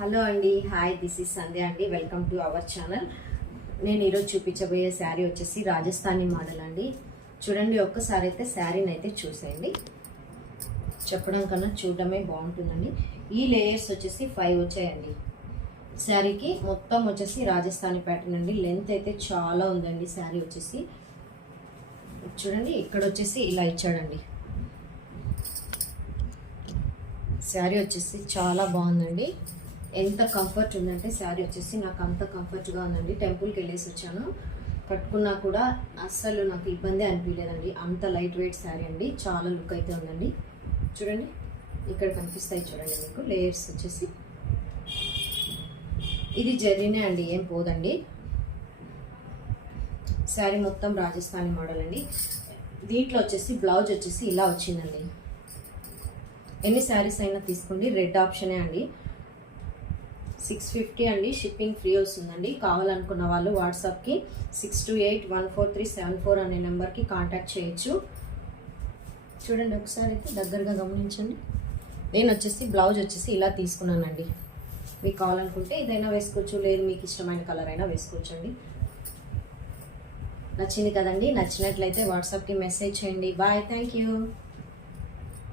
Hello అండి, hi, this is సంధ్య అండి. Welcome to our channel. నేను ఈరోజు చూపించబోయే శారీ వచ్చేసి రాజస్థానీ మోడల్ అండి. చూడండి, ఒక్కసారి అయితే శారీని అయితే చూసేయండి. చెప్పడం కన్నా చూడడమే బాగుంటుందండి. ఈ లేయర్స్ వచ్చేసి 5 వచ్చాయండి. శారీకి మొత్తం వచ్చేసి రాజస్థానీ ప్యాటర్న్ అండి. లెంత్ అయితే చాలా ఉందండి. శారీ వచ్చేసి చూడండి, ఇక్కడ వచ్చేసి ఇలా ఇచ్చాడండి. శారీ వచ్చేసి చాలా బాగుందండి. ఎంత కంఫర్ట్ ఉందంటే శారీ వచ్చేసి నాకు అంత కంఫర్ట్గా ఉందండి. టెంపుల్కి వెళ్ళేసి వచ్చాను, కట్టుకున్నా కూడా అస్సలు నాకు ఇబ్బంది అనిపించలేదండి. అంత లైట్ వెయిట్ శారీ అండి. చాలా లుక్ అయితే ఉందండి. చూడండి, ఇక్కడ కనిపిస్తాయి చూడండి మీకు లేయర్స్ వచ్చేసి. ఇది జరీనే అండి, ఏం పోదండి. శారీ మొత్తం రాజస్థానీ మోడల్ అండి. దీంట్లో వచ్చేసి బ్లౌజ్ వచ్చేసి ఇలా వచ్చిందండి. ఎన్ని శారీస్ అయినా తీసుకోండి, రెడ్ ఆప్షనే అండి. 650 అండి. షిప్పింగ్ ఫ్రీ వస్తుందండి. కావాలనుకున్న వాళ్ళు వాట్సాప్కి 62814374 అనే నెంబర్కి కాంటాక్ట్ చేయొచ్చు. చూడండి, ఒకసారి అయితే దగ్గరగా గమనించండి. నేను వచ్చేసి బ్లౌజ్ వచ్చేసి ఇలా తీసుకున్నానండి. మీకు కావాలనుకుంటే ఇదైనా వేసుకోవచ్చు, లేదు మీకు ఇష్టమైన కలర్ అయినా వేసుకోవచ్చు అండి. నచ్చింది కదండి. నచ్చినట్లయితే వాట్సాప్కి మెసేజ్ చేయండి. Bye, thank you.